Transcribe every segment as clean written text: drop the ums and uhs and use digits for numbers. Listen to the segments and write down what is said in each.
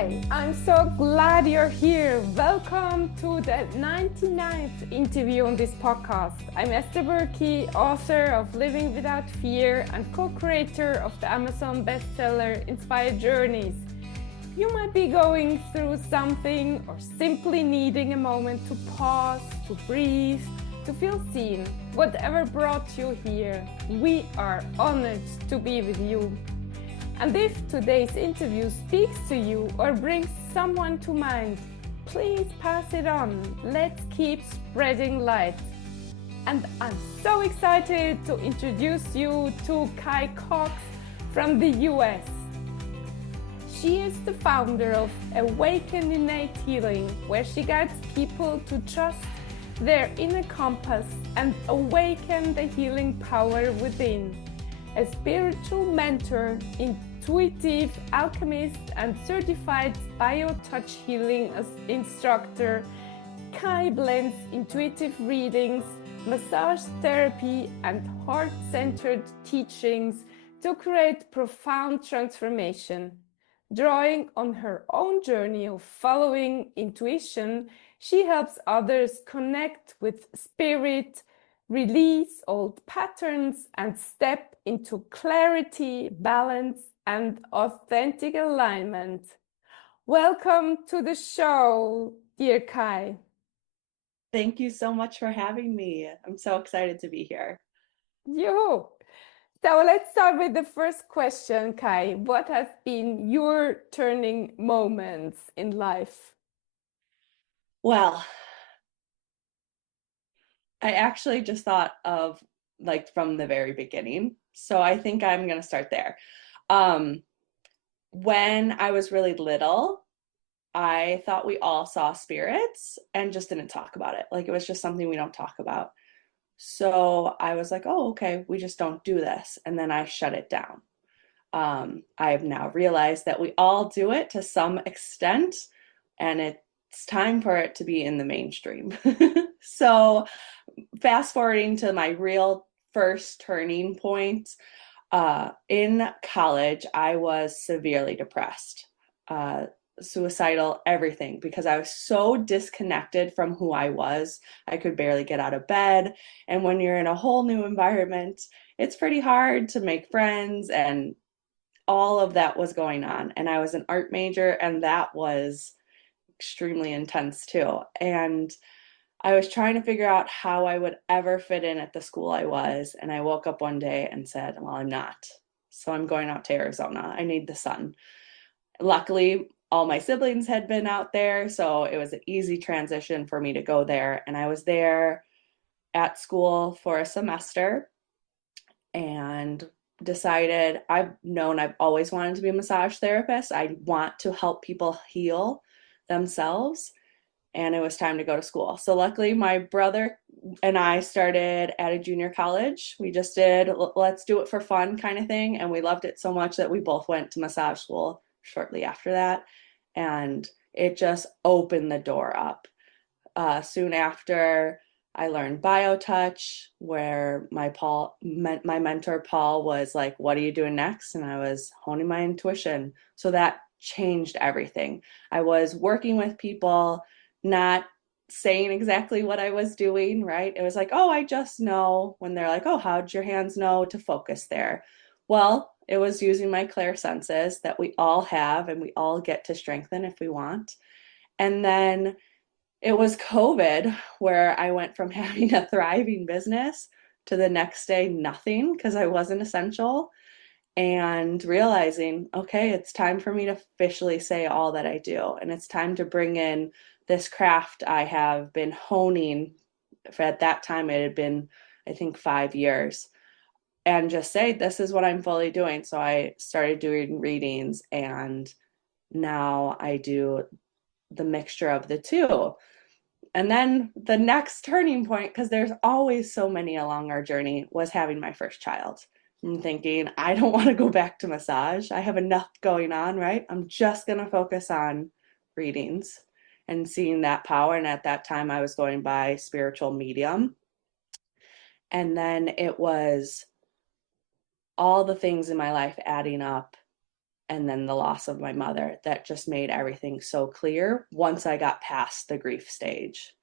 Hi, I'm so glad you're here. Welcome to the 99th interview on this podcast. I'm Esther Buerki, author of Living Without Fear and co-creator of the Amazon bestseller Inspired Journeys. You might be going through something or simply needing a moment to pause, to breathe, to feel seen. Whatever brought you here, we are honored to be with you. And if today's interview speaks to you or brings someone to mind, please pass it on. Let's keep spreading light. And I'm so excited to introduce you to Kai Cox from the US. She is the founder of Awaken Innate Healing, where she guides people to trust their inner compass and awaken the healing power within. A spiritual mentor, intuitive alchemist, and certified bio-touch healing instructor, Kai blends intuitive readings, massage therapy, and heart-centered teachings to create profound transformation. Drawing on her own journey of following intuition, she helps others connect with spirit, release old patterns, and step into clarity, balance, and authentic alignment. Welcome to the show, dear Kai. Thank you so much for having me. I'm so excited to be here. Yoo-hoo. So let's start with the first question, Kai. What has been your turning moments in life? Well, I actually just thought of from the very beginning. So I think I'm going to start there. Um, when I was really little, I thought we all saw spirits and just didn't talk about it. Like it was just something we don't talk about. So I was like, oh, okay, we just don't do this. And then I shut it down. I have now realized that we all do it to some extent, and it's time for it to be in the mainstream. So, fast forwarding to my real first turning point, in college, I was severely depressed, suicidal, everything, because I was so disconnected from who I was. I could barely get out of bed. And when you're in a whole new environment, it's pretty hard to make friends, and all of that was going on. And I was an art major, and that was extremely intense too. And I was trying to figure out how I would ever fit in at the school I was. And I woke up one day and said, well, I'm not. So I'm going out to Arizona. I need the sun. Luckily, all my siblings had been out there. So it was an easy transition for me to go there. And I was there at school for a semester and decided I've always wanted to be a massage therapist. I want to help people heal themselves, and it was time to go to school. So luckily my brother and I started at a junior college. We just did let's do it for fun kind of thing, and we loved it so much that we both went to massage school shortly after that, and it just opened the door up. Soon after, I learned bio-touch, where my mentor Paul was like, what are you doing next? And I was honing my intuition. So that changed everything. I was working with people, not saying exactly what I was doing, right? It was like, oh, I just know, when they're like, oh, how'd your hands know to focus there? Well, it was using my clear senses that we all have and we all get to strengthen if we want. And then it was COVID where I went from having a thriving business to the next day, nothing, because I wasn't essential, and realizing, okay, it's time for me to officially say all that I do. And it's time to bring in this craft I have been honing. For at that time, it had been, I think, 5 years, and just say, this is what I'm fully doing. So I started doing readings, and now I do the mixture of the two. And then the next turning point, because there's always so many along our journey, was having my first child. I'm thinking, I don't want to go back to massage. I have enough going on, right? I'm just going to focus on readings and seeing that power. And at that time, I was going by spiritual medium. And then it was all the things in my life adding up. and then the loss of my mother that just made everything so clear once I got past the grief stage.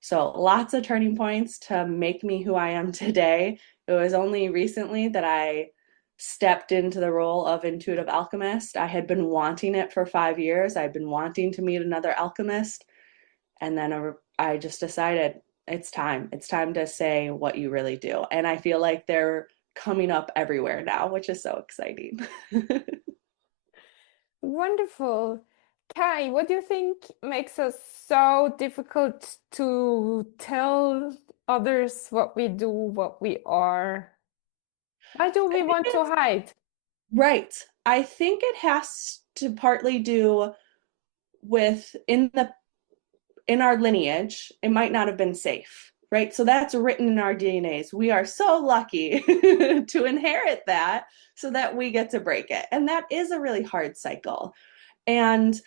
So lots of turning points to make me who I am today. It was only recently that I stepped into the role of intuitive alchemist. I had been wanting it for 5 years. I'd been wanting to meet another alchemist. And then I just decided it's time. It's time to say what you really do. And I feel like they're coming up everywhere now, which is so exciting. Wonderful. Kai, what do you think makes us so difficult to tell others what we do, what we are? Why do we want to hide? Right. I think it has to partly do with in our lineage, it might not have been safe, right? So that's written in our DNAs. We are so lucky to inherit that so that we get to break it. And that is a really hard cycle. And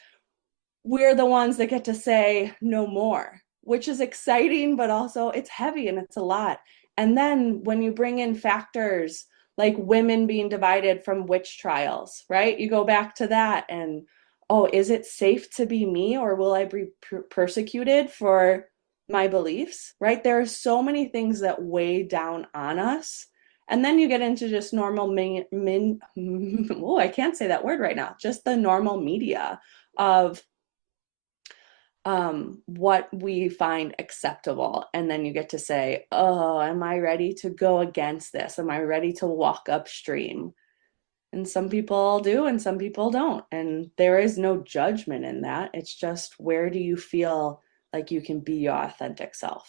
we're the ones that get to say no more, which is exciting, but also it's heavy and it's a lot. And then when you bring in factors like women being divided from witch trials, right? You go back to that and, oh, is it safe to be me, or will I be persecuted for my beliefs, right? There are so many things that weigh down on us. And then you get into just normal oh, I can't say that word right now, just the normal media of what we find acceptable. And then you get to say, oh, am I ready to go against this? Am I ready to walk upstream? And some people do, and some people don't. And there is no judgment in that. It's just, where do you feel like you can be your authentic self?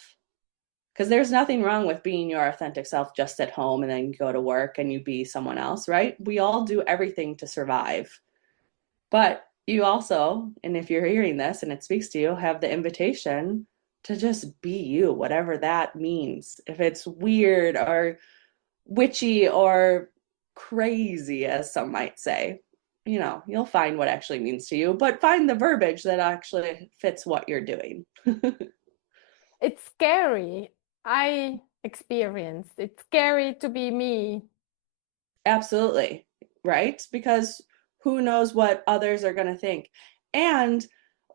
Because there's nothing wrong with being your authentic self just at home and then you go to work and you be someone else, right? We all do everything to survive. But you also, and if you're hearing this and it speaks to you, have the invitation to just be you, whatever that means. If it's weird or witchy or crazy, as some might say, you'll find what actually means to you, but find the verbiage that actually fits what you're doing. It's scary. I experienced it's scary to be me. Absolutely, right? Because who knows what others are going to think. And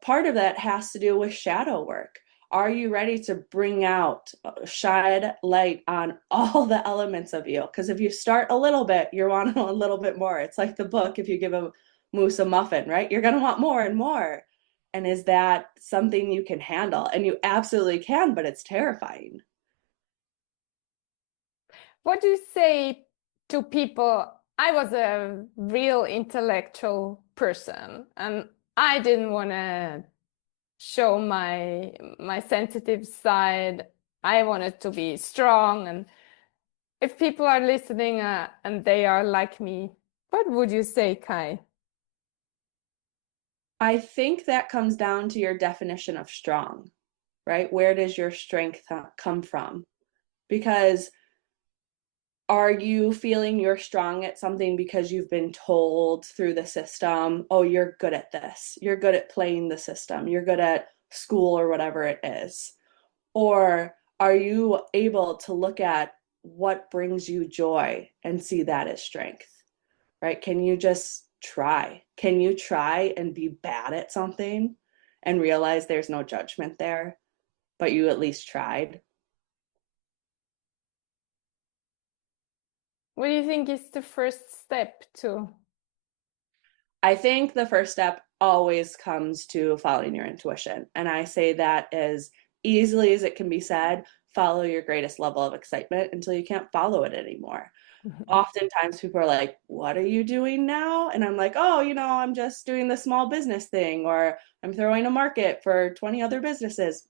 part of that has to do with shadow work. Are you ready to bring out, shed light on all the elements of you? Because if you start a little bit, you want a little bit more. It's like the book, if you give a moose a muffin, right? You're going to want more and more. And is that something you can handle? And you absolutely can, but it's terrifying. What do you say to people? I was a real intellectual person and I didn't want to show my sensitive side. I wanted to be strong. And if people are listening and they are like me, what would you say, Kai? I think that comes down to your definition of strong, right? Where does your strength come from? Because are you feeling you're strong at something because you've been told through the system, oh, you're good at this, you're good at playing the system, you're good at school or whatever it is? Or are you able to look at what brings you joy and see that as strength, right? Can you just try? Can you try and be bad at something and realize there's no judgment there, but you at least tried? What do you think is the first step to? I think the first step always comes to following your intuition. And I say that as easily as it can be said, follow your greatest level of excitement until you can't follow it anymore. Oftentimes people are like, what are you doing now? And I'm like, oh, I'm just doing the small business thing, or I'm throwing a market for 20 other businesses.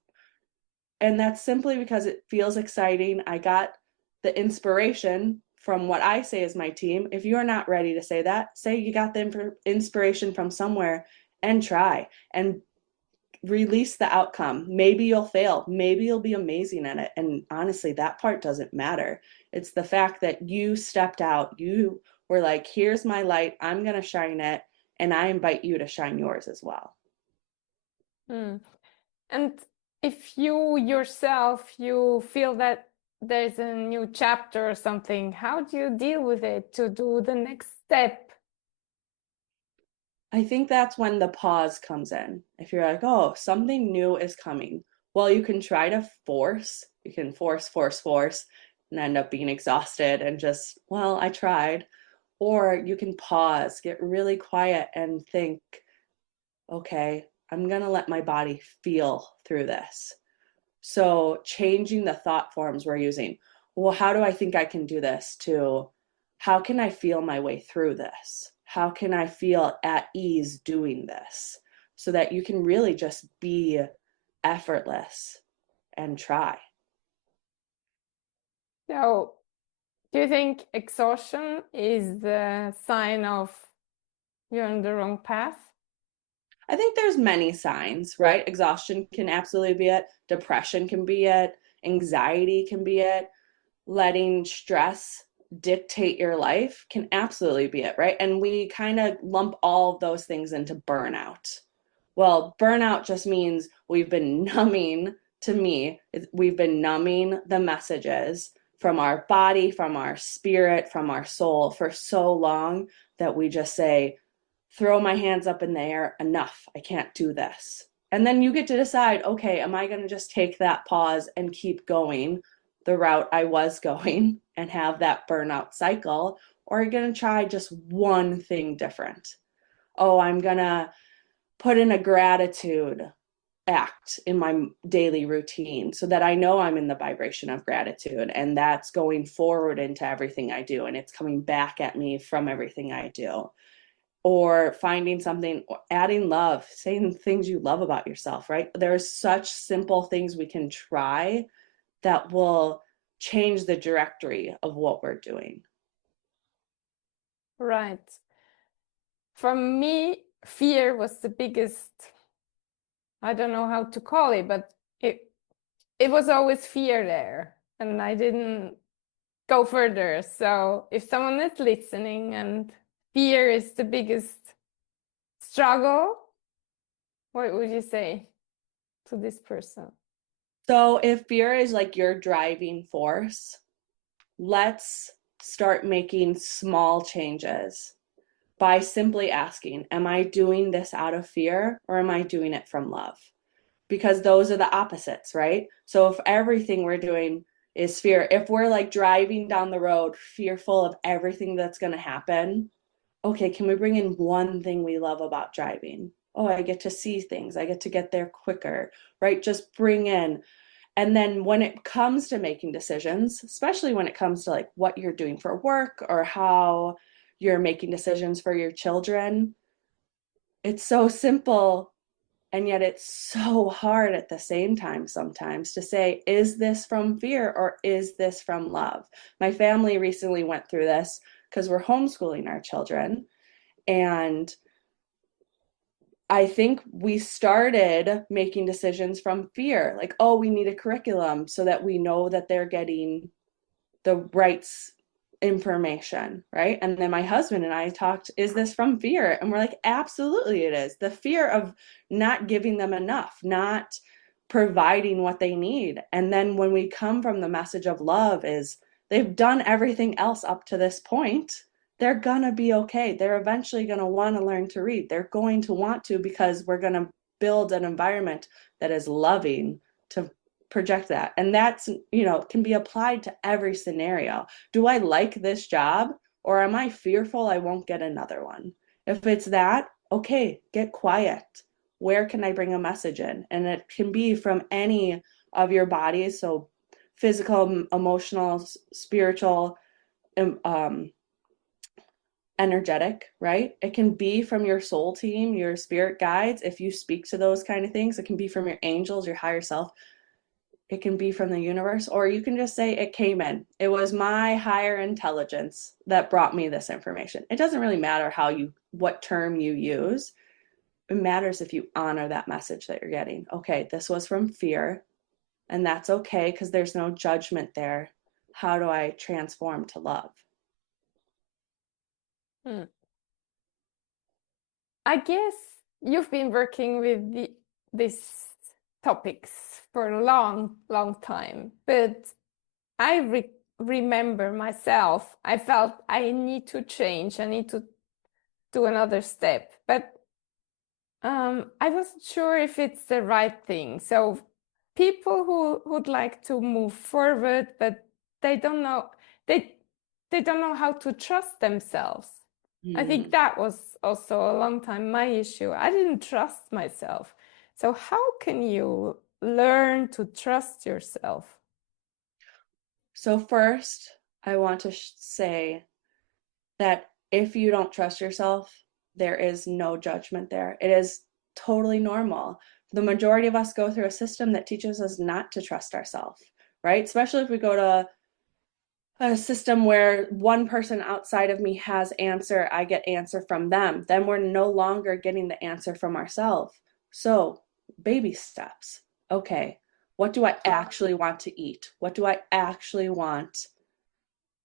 And that's simply because it feels exciting. I got the inspiration from what I say is my team. If you're not ready to say that, say you got the inspiration from somewhere and try and release the outcome. Maybe you'll fail. Maybe you'll be amazing at it. And honestly, that part doesn't matter. It's the fact that you stepped out. You were like, here's my light. I'm going to shine it. And I invite you to shine yours as well. Hmm. And if you yourself, you feel that there's a new chapter or something, how do you deal with it to do the next step? I think that's when the pause comes in. If you're like, oh, something new is coming, well, you can try to force, you can force, and end up being exhausted and just, well, I tried. Or you can pause, get really quiet and think, okay, I'm going to let my body feel through this. So changing the thought forms we're using. Well, how do I think I can do this? To how can I feel my way through this? How can I feel at ease doing this? So that you can really just be effortless and try. So, do you think exhaustion is the sign of you're on the wrong path? I think there's many signs, right? Exhaustion can absolutely be it. Depression can be it. Anxiety can be it. Letting stress dictate your life can absolutely be it, right? And we kind of lump all of those things into burnout. Well, burnout just means we've been numbing, to me, we've been numbing the messages from our body, from our spirit, from our soul for so long that we just say, throw my hands up in the air, enough, I can't do this. And then you get to decide, okay, am I going to just take that pause and keep going the route I was going and have that burnout cycle? Or are you going to try just one thing different? Oh, I'm going to put in a gratitude act in my daily routine so that I know I'm in the vibration of gratitude and that's going forward into everything I do and it's coming back at me from everything I do. Or finding something, or adding love, saying things you love about yourself, right? There's such simple things we can try that will change the directory of what we're doing. Right. For me, fear was the biggest, I don't know how to call it, but it was always fear there, and I didn't go further. So if someone is listening and fear is the biggest struggle, what would you say to this person? So if fear is like your driving force, let's start making small changes by simply asking, am I doing this out of fear or am I doing it from love? Because those are the opposites, right? So if everything we're doing is fear, if we're like driving down the road fearful of everything that's going to happen, okay, can we bring in one thing we love about driving? Oh, I get to see things. I get to get there quicker, right? Just bring in. And then when it comes to making decisions, especially when it comes to like what you're doing for work or how you're making decisions for your children, it's so simple and yet it's so hard at the same time sometimes to say, is this from fear or is this from love? My family recently went through this because we're homeschooling our children. And I think we started making decisions from fear, like, oh, we need a curriculum so that we know that they're getting the right information, right? And then my husband and I talked, is this from fear? And we're like, absolutely it is. The fear of not giving them enough, not providing what they need. And then when we come from the message of love is they've done everything else up to this point, they're gonna be okay. They're eventually gonna want to learn to read. They're going to want to because we're gonna build an environment that is loving to project that. And that's, can be applied to every scenario. Do I like this job or am I fearful I won't get another one? If it's that, okay, get quiet. Where can I bring a message in? And it can be from any of your bodies. So physical, emotional, spiritual, um, energetic, right? It can be from your soul team, your spirit guides. If you speak to those kind of things, it can be from your angels, your higher self. It can be from the universe, or you can just say it came in. It was my higher intelligence that brought me this information. It doesn't really matter what term you use. It matters if you honor that message that you're getting. Okay, this was from fear, and that's okay because there's no judgment there. How do I transform to love? Hmm. I guess you've been working with these topics for a long, long time, but I remember myself, I felt I need to change, I need to do another step. But I wasn't sure if it's the right thing. So people who would like to move forward, but they don't know they they don't know how to trust themselves. I think Hmm. that was also a long time my issue. I didn't trust myself. So how can you learn to trust yourself? So first, I want to say that if you don't trust yourself, there is no judgment there. It is totally normal. The majority of us go through a system that teaches us not to trust ourselves, right? Especially if we go to a system where one person outside of me has answer, I get answer from them, then we're no longer getting the answer from ourselves. So, baby steps. Okay, what do I actually want to eat? What do I actually want?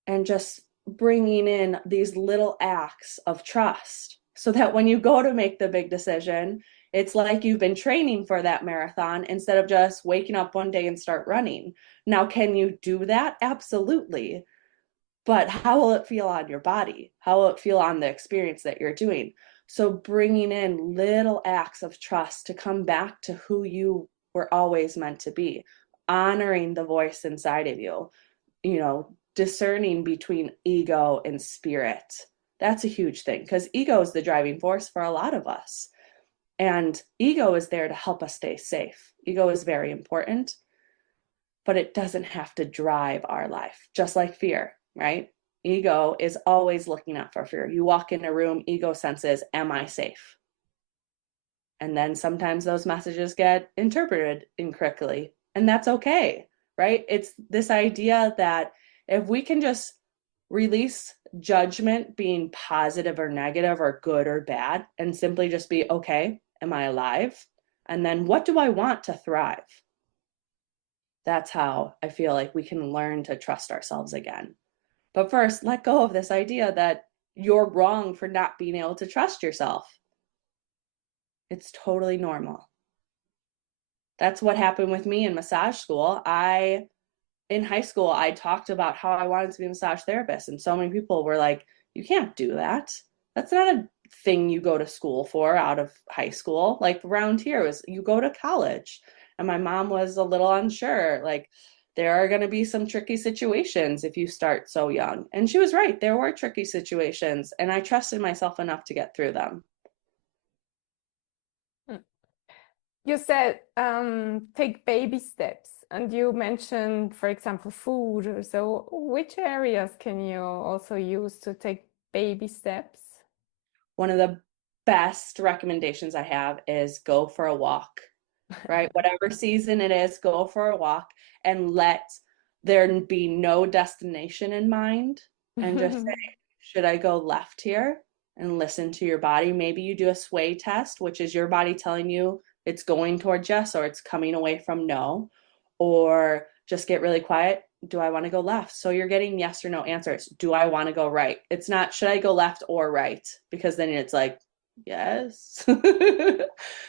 And just bringing in these little acts of trust so that when you go to make the big decision, it's like you've been training for that marathon instead of just waking up one day and start running. Now, can you do that? Absolutely. But how will it feel on your body? How will it feel on the experience that you're doing? So, bringing in little acts of trust to come back to who you were always meant to be, honoring the voice inside of you, discerning between ego and spirit. That's a huge thing because ego is the driving force for a lot of us. And ego is there to help us stay safe. Ego is very important, but it doesn't have to drive our life, just like fear, right? Ego is always looking out for fear. You walk in a room, ego senses, am I safe? And then sometimes those messages get interpreted incorrectly, and that's okay, right? It's this idea that if we can just release judgment being positive or negative or good or bad and simply just be, okay, am I alive? And then what do I want to thrive? That's how I feel like we can learn to trust ourselves again. But first, let go of this idea that you're wrong for not being able to trust yourself. It's totally normal. That's what happened with me in massage school. In high school, I talked about how I wanted to be a massage therapist, and so many people were like, "You can't do that. That's not a thing you go to school for out of high school." Like around here was you go to college. And my mom was a little unsure, like there are going to be some tricky situations if you start so young. And she was right. There were tricky situations, and I trusted myself enough to get through them. You said take baby steps, and you mentioned, for example, food. So, which areas can you also use to take baby steps? One of the best recommendations I have is go for a walk, right? Whatever season it is, go for a walk and let there be no destination in mind and just say, should I go left here? And listen to your body. Maybe you do a sway test, which is your body telling you it's going towards yes or it's coming away from no, or just get really quiet. Do I want to go left? So you're getting yes or no answers. Do I want to go right? It's not, should I go left or right? Because then it's like, yes.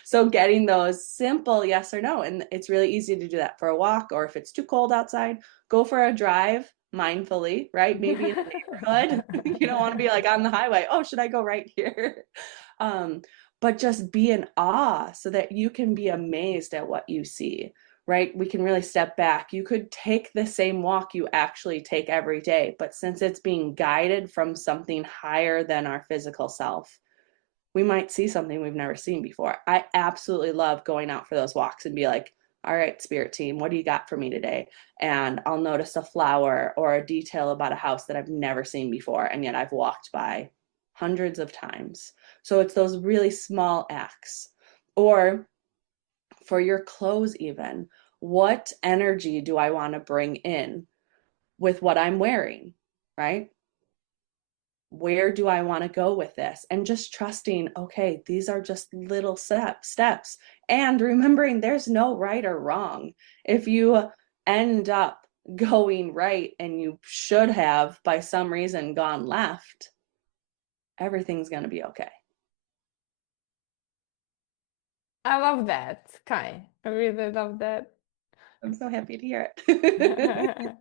So getting those simple yes or no. And it's really easy to do that for a walk, or if it's too cold outside, go for a drive mindfully, right? Maybe in the neighborhood. You don't want to be like on the highway. Oh, should I go right here? Um, but just be in awe so that you can be amazed at what you see, right? We can really step back. You could take the same walk you actually take every day, but since it's being guided from something higher than our physical self, we might see something we've never seen before. I absolutely love going out for those walks and be like, all right, spirit team, what do you got for me today? And I'll notice a flower or a detail about a house that I've never seen before, and yet I've walked by hundreds of times. So it's those really small acts. Or for your clothes, even, what energy do I want to bring in with what I'm wearing, right? Where do I want to go with this? And just trusting, okay, these are just little steps. And remembering there's no right or wrong. If you end up going right and you should have, by some reason, gone left, everything's going to be okay. I love that, Kai. I really love that. I'm so happy to hear it.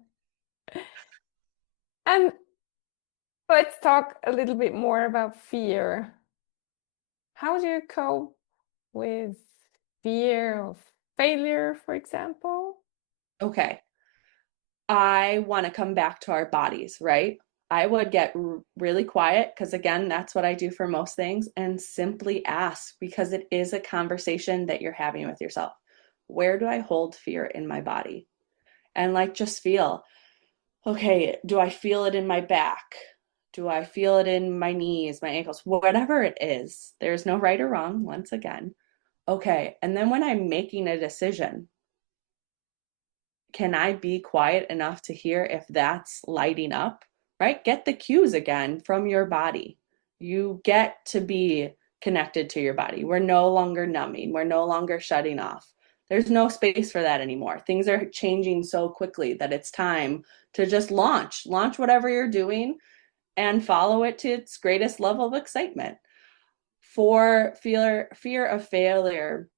And let's talk a little bit more about fear. How do you cope with fear of failure, for example? Okay. I want to come back to our bodies, right? I would get really quiet because, again, that's what I do for most things, and simply ask because it is a conversation that you're having with yourself. Where do I hold fear in my body? And like just feel, okay, do I feel it in my back? Do I feel it in my knees, my ankles, whatever it is? There's no right or wrong, once again. Okay. And then when I'm making a decision, can I be quiet enough to hear if that's lighting up, right? Get the cues again from your body. You get to be connected to your body. We're no longer numbing, we're no longer shutting off. There's no space for that anymore. Things are changing so quickly that it's time to just launch whatever you're doing and follow it to its greatest level of excitement. For fear of failure,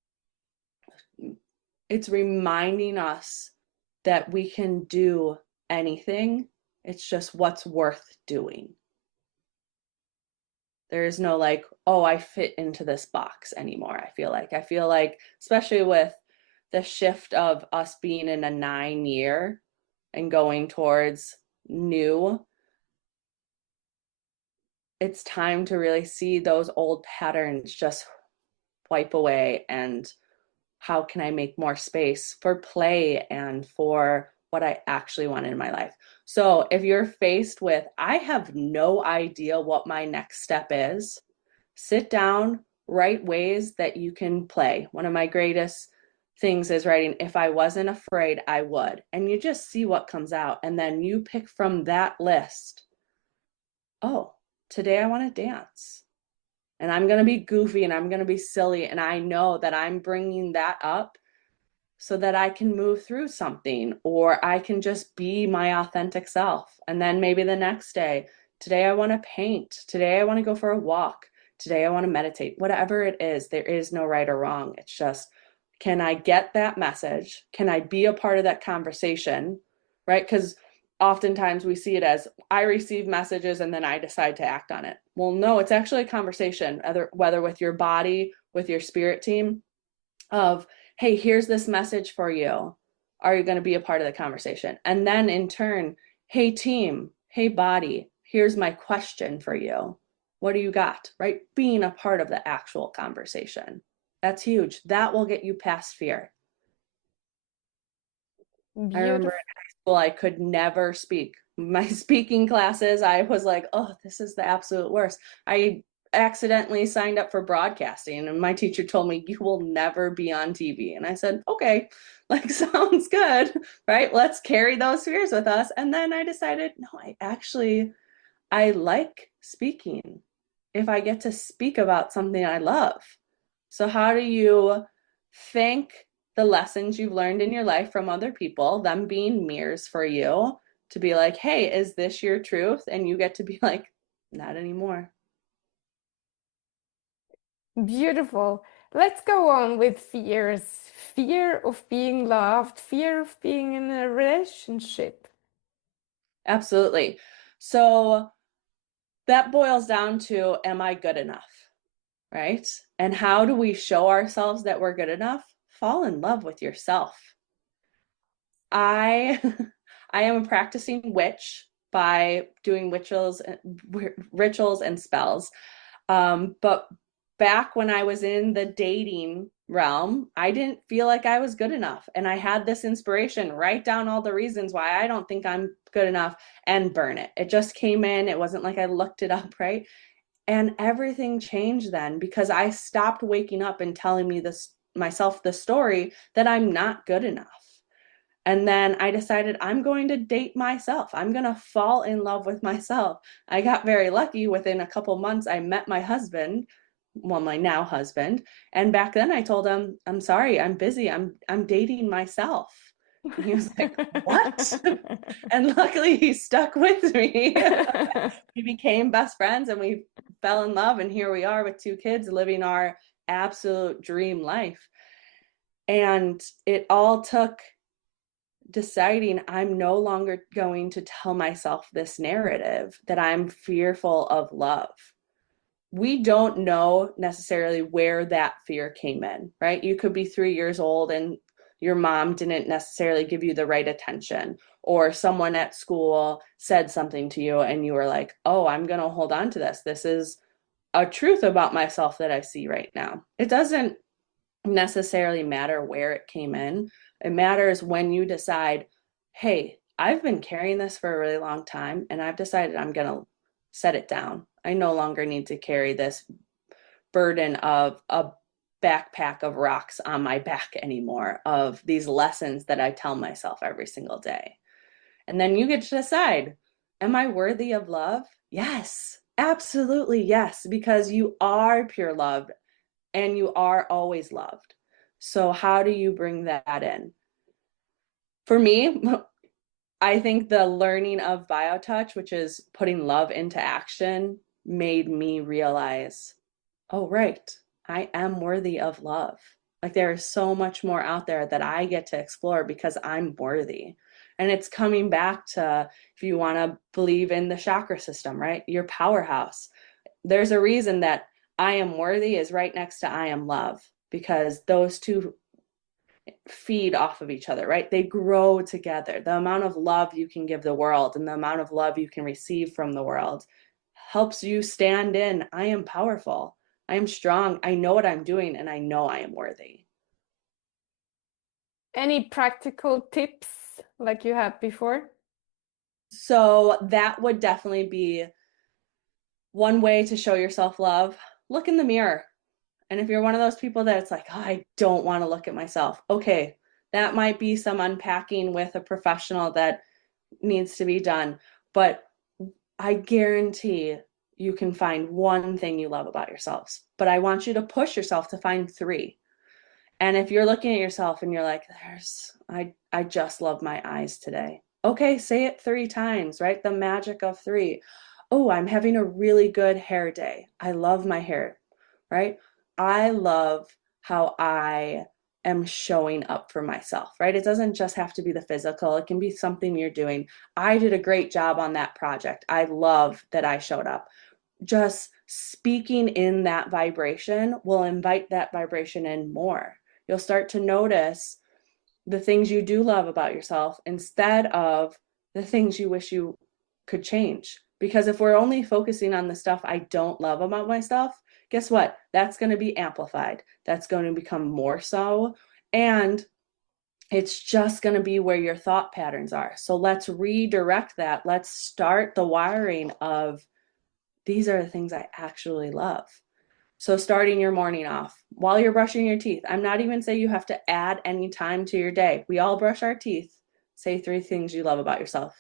it's reminding us that we can do anything. It's just what's worth doing. There is no like, oh, I fit into this box anymore. I feel like, especially with the shift of us being in a 9 year and going towards new, it's time to really see those old patterns just wipe away, and how can I make more space for play and for what I actually want in my life? So if you're faced with, I have no idea what my next step is, sit down, write ways that you can play. One of my greatest things is writing, if I wasn't afraid, I would. And you just see what comes out. And then you pick from that list, oh, today I want to dance. And I'm going to be goofy and I'm going to be silly. And I know that I'm bringing that up so that I can move through something, or I can just be my authentic self. And then maybe the next day, today I want to paint. Today I want to go for a walk. Today I want to meditate. Whatever it is, there is no right or wrong. It's just, can I get that message? Can I be a part of that conversation? Right? Because oftentimes we see it as I receive messages and then I decide to act on it. Well, no, it's actually a conversation, whether with your body, with your spirit team, of, hey, here's this message for you. Are you going to be a part of the conversation? And then in turn, hey, team, hey, body, here's my question for you. What do you got? Right? Being a part of the actual conversation. That's huge. That will get you past fear. I remember Beautiful. in high school, I could never speak. My speaking classes, I was like, oh, this is the absolute worst. I accidentally signed up for broadcasting, and my teacher told me, you will never be on TV. And I said, okay, like, sounds good, right? Let's carry those fears with us. And then I decided, no, I like speaking if I get to speak about something I love. So, how do you thank the lessons you've learned in your life from other people, them being mirrors for you, to be like, hey, is this your truth? And you get to be like, not anymore. Beautiful. Let's go on with fears. Fear of being loved, fear of being in a relationship. Absolutely. So, that boils down to, am I good enough? Right? And how do we show ourselves that we're good enough? Fall in love with yourself. I I am a practicing witch by doing rituals and spells. But back when I was in the dating realm, I didn't feel like I was good enough. And I had this inspiration, write down all the reasons why I don't think I'm good enough and burn it. It just came in. It wasn't like I looked it up, right? And everything changed then because I stopped waking up and telling myself the story that I'm not good enough. And then I decided I'm going to date myself. I'm going to fall in love with myself. I got very lucky. Within a couple months, I met my husband, well, my now husband. And back then I told him, I'm sorry, I'm busy. I'm dating myself. And he was like, what? And luckily he stuck with me. We became best friends and we fell in love. And here we are with 2 kids living our absolute dream life. And it all took deciding I'm no longer going to tell myself this narrative that I'm fearful of love. we don't know necessarily where that fear came in, right? You could be 3 years old and your mom didn't necessarily give you the right attention, or someone at school said something to you and you were like, oh, I'm going to hold on to this. This is a truth about myself that I see right now. It doesn't necessarily matter where it came in. It matters when you decide, hey, I've been carrying this for a really long time and I've decided I'm going to set it down. I no longer need to carry this burden of a backpack of rocks on my back anymore, of these lessons that I tell myself every single day. And then you get to decide, am I worthy of love? Yes, absolutely yes, because you are pure love and you are always loved. So how do you bring that in? For me, I think the learning of BioTouch, which is putting love into action, made me realize, oh, right, I am worthy of love. Like there is so much more out there that I get to explore because I'm worthy. And it's coming back to, if you want to believe in the chakra system, right? Your powerhouse. There's a reason that I am worthy is right next to I am love, because those two feed off of each other, right? They grow together. The amount of love you can give the world and the amount of love you can receive from the world helps you stand in, I am powerful, I am strong, I know what I'm doing, and I know I am worthy. Any practical tips like you had before? So that would definitely be one way to show yourself love. Look in the mirror. And if you're one of those people that it's like, oh, I don't want to look at myself, okay, that might be some unpacking with a professional that needs to be done. But I guarantee you can find one thing you love about yourselves. But I want you to push yourself to find 3. And if you're looking at yourself and you're like, I just love my eyes today. Okay, say it 3 times, right? The magic of 3. Oh, I'm having a really good hair day. I love my hair, right? I love how I am showing up for myself, right? It doesn't just have to be the physical. It can be something you're doing. I did a great job on that project. I love that I showed up. Just speaking in that vibration will invite that vibration in more. You'll start to notice the things you do love about yourself instead of the things you wish you could change. Because if we're only focusing on the stuff I don't love about myself, guess what? That's going to be amplified. That's going to become more so. And it's just going to be where your thought patterns are. So let's redirect that. Let's start the wiring of these are the things I actually love. So starting your morning off while you're brushing your teeth. I'm not even saying you have to add any time to your day. We all brush our teeth. Say 3 things you love about yourself.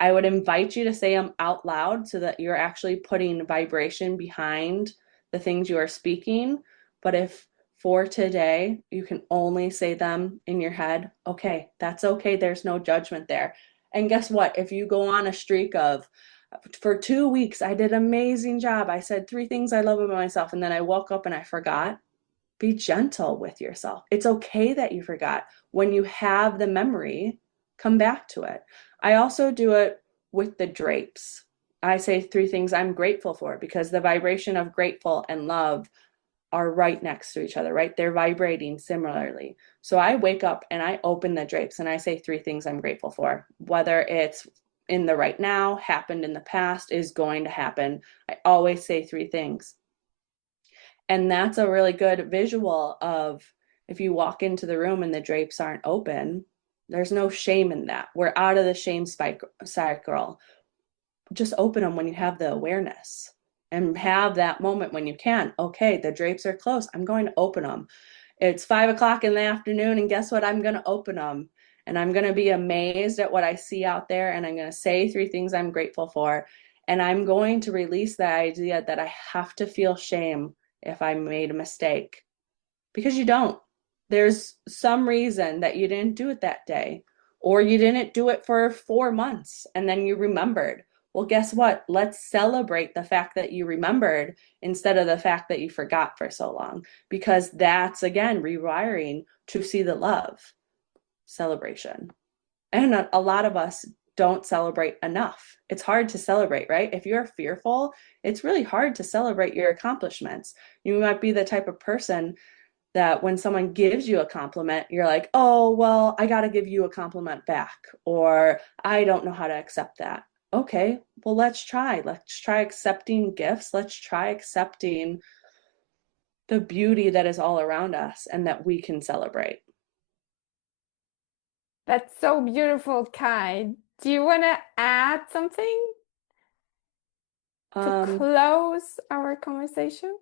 I would invite you to say them out loud so that you're actually putting vibration behind the things you are speaking. But if for today you can only say them in your head, okay, that's okay. There's no judgment there. And guess what? If you go on a streak of for 2 weeks, I did an amazing job. I said 3 things I love about myself, and then I woke up and I forgot. Be gentle with yourself. It's okay that you forgot. When you have the memory, come back to it. I also do it with the drapes. I say 3 things I'm grateful for because the vibration of grateful and love are right next to each other, right? They're vibrating similarly. So I wake up and I open the drapes and I say 3 things I'm grateful for, whether it's in the right now, happened in the past, is going to happen. I always say 3 things. And that's a really good visual of if you walk into the room and the drapes aren't open, there's no shame in that. We're out of the shame cycle. Just open them when you have the awareness and have that moment when you can. Okay, the drapes are closed. I'm going to open them. It's 5 o'clock in the afternoon, and guess what? I'm going to open them. And I'm going to be amazed at what I see out there. And I'm going to say 3 things I'm grateful for. And I'm going to release the idea that I have to feel shame if I made a mistake. Because you don't. There's some reason that you didn't do it that day. Or you didn't do it for 4 months and then you remembered. Well, guess what? Let's celebrate the fact that you remembered instead of the fact that you forgot for so long. Because that's, again, rewiring to see the love. Celebration. And a lot of us don't celebrate enough. It's hard to celebrate, right? If you're fearful, it's really hard to celebrate your accomplishments. You might be the type of person that when someone gives you a compliment, you're like, oh, well, I got to give you a compliment back, or I don't know how to accept that. Okay, well, let's try. Let's try accepting gifts. Let's try accepting the beauty that is all around us and that we can celebrate. That's so beautiful, Kai. Do you want to add something to Um, close our conversation?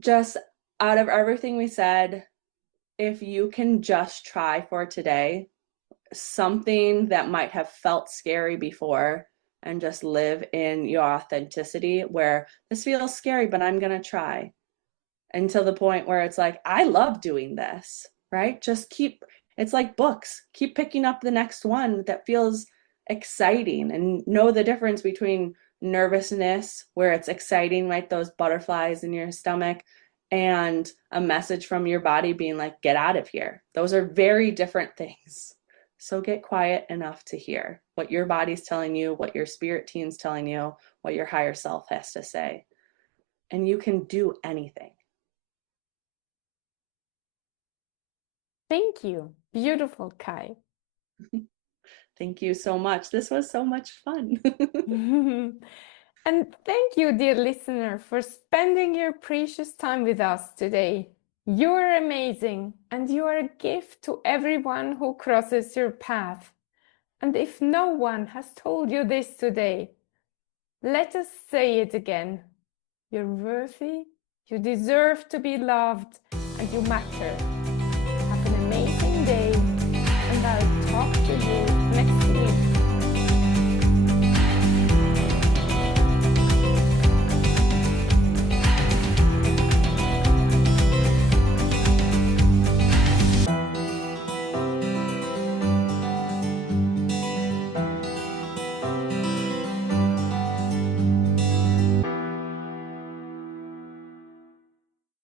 just out of everything we said, if you can just try for today, something that might have felt scary before, and just live in your authenticity where this feels scary, but I'm going to try until the point where it's like, I love doing this, right? Just keep, it's like books, keep picking up the next one that feels exciting, and know the difference between nervousness, where it's exciting, like those butterflies in your stomach, and a message from your body being like, get out of here. Those are very different things. So get quiet enough to hear what your body's telling you, what your spirit team's telling you, what your higher self has to say. And you can do anything. Thank you. Beautiful, Kai. Thank you so much. This was so much fun. And thank you, dear listener, for spending your precious time with us today. You are amazing, and you are a gift to everyone who crosses your path. And if no one has told you this today, let us say it again. You're worthy, you deserve to be loved, and you matter. Have an amazing day, and I'll talk to you